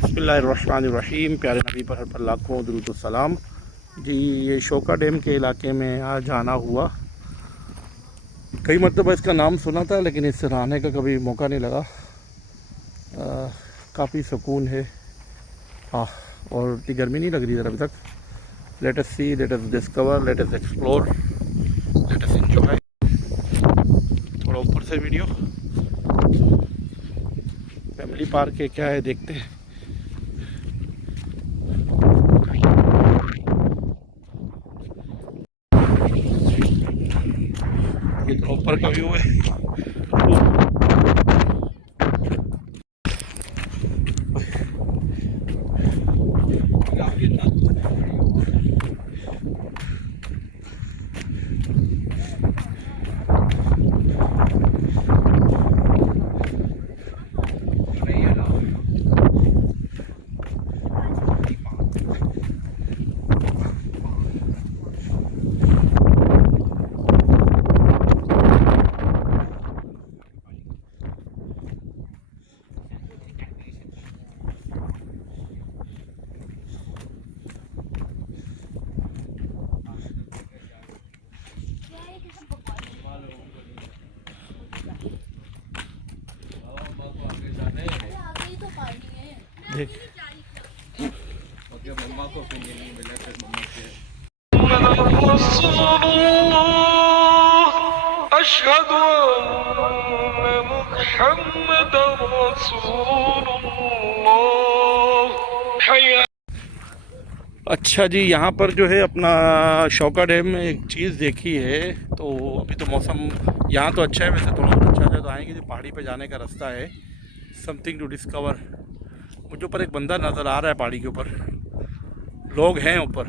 बिस्मिल्लाहिर्रहमानिर्रहीम। प्यारे नबी पर हर पर लाखों दुरूद सलाम। जी, ये शोका डैम के इलाके में आज आना हुआ। कई मरतबा इसका नाम सुना था, लेकिन इससे आने का कभी मौका नहीं लगा। काफ़ी सुकून है। हाँ, और इतनी गर्मी नहीं लग रही इधर अभी तक। Let us see, let us discover, let us explore, let us enjoy. थोड़ा ऊपर से वीडियो। फैमिली पार्क है, क्या है देखते हैं। ये तो ऊपर का व्यू है। देख मम्मा को फिर नहीं मिला, फिर मम्मा के अशहदु अन्ना मुहम्मदर रसूलुल्लाह। अच्छा जी, यहाँ पर जो है अपना शौका डैम में एक चीज़ देखी है। तो अभी तो मौसम यहाँ तो अच्छा है, वैसे थोड़ा और अच्छा है तो आएंगे। जो पहाड़ी पे जाने का रास्ता है, समथिंग टू डिस्कवर। मुझे ऊपर एक बंदा नज़र आ रहा है, पहाड़ी के ऊपर लोग हैं ऊपर।